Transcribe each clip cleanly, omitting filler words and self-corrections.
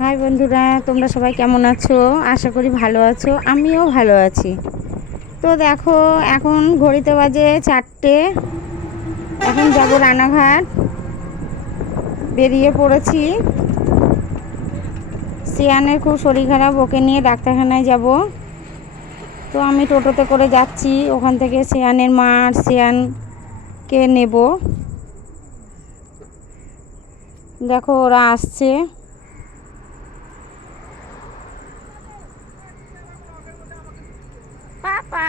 High বন্ধুরা, তোমরা সবাই কেমন আছো? আশা করি ভালো আছো। আমিও ভালো আছি। তো দেখো, এখন ঘড়িতে বাজে 4টে। এখন যাব রানাঘাট। বেরিয়ে পড়েছি। সিয়ানের খুব শরীর খারাপ, ওকে নিয়ে ডাক্তারখানায় যাব। তো আমি টোটোতে করে যাচ্ছি। ওখান থেকে সিয়ানের মা আর সিয়ানকে নেব। দেখো ওরা আসছে। পাপা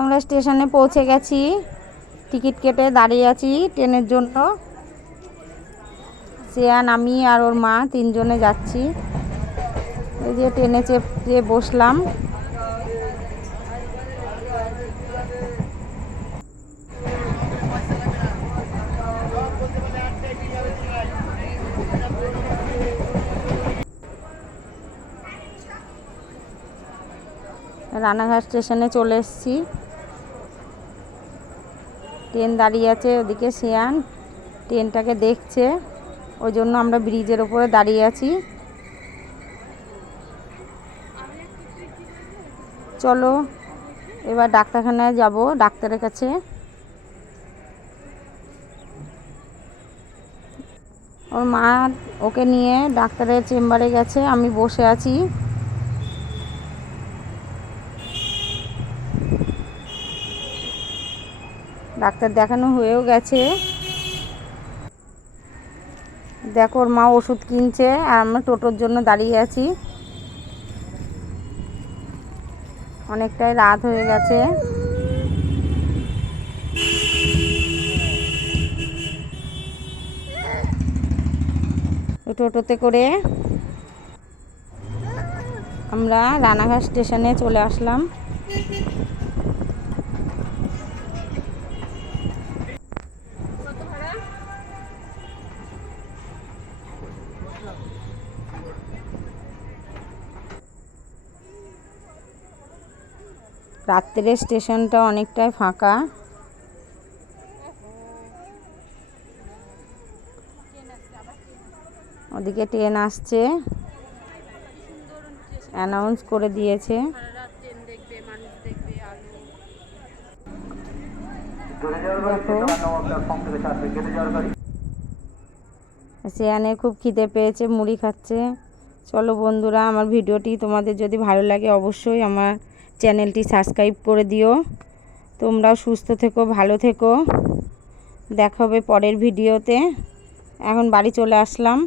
আমরা স্টেশনে পৌঁছে গেছি। টিকিট কেটে দাঁড়িয়ে আছি ট্রেনের জন্য। সিয়ান, আমি আর ওর মা তিনজনে যাচ্ছি। এই যে ট্রেনে চেপে বসলাম। রানাঘাট স্টেশনে চলে এসেছি। ট্রেন দাঁড়িয়ে আছে ওদিকে। সিয়ান ট্রেনটাকে দেখছে, ওই জন্য আমরা ব্রিজের ওপরে দাঁড়িয়ে আছি। চলো এবার ডাক্তারখানায় যাব, ডাক্তারের কাছে। ওর মা ওকে নিয়ে ডাক্তারের চেম্বারে গেছে, আমি বসে আছি। ডাক্তার দেখানো হয়েও গেছে। দেখো ওর মা ওষুধ কিনছে আর আমরা টোটোর জন্য দাঁড়িয়ে আছি। অনেকটাই রাত হয়ে গেছে। টোটোতে করে আমরা রানাঘাট স্টেশনে চলে আসলাম। রাত্রে স্টেশনটা অনেকটাই ফাঁকা। ওদিকে ট্রেন আসছে, অ্যানাউন্স করে দিয়েছে। সিয়ানে খুব খিদে পেয়েছে, মুড়ি খাচ্ছে। চলো বন্ধুরা, আমার ভিডিওটি তোমাদের যদি ভালো লাগে অবশ্যই আমার চ্যানেলটি সাবস্ক্রাইব করে দিও। তোমরাও সুস্থ থেকো, ভালো থেকো। দেখা হবে পরের ভিডিওতে। এখন বাড়ি চলে আসলাম।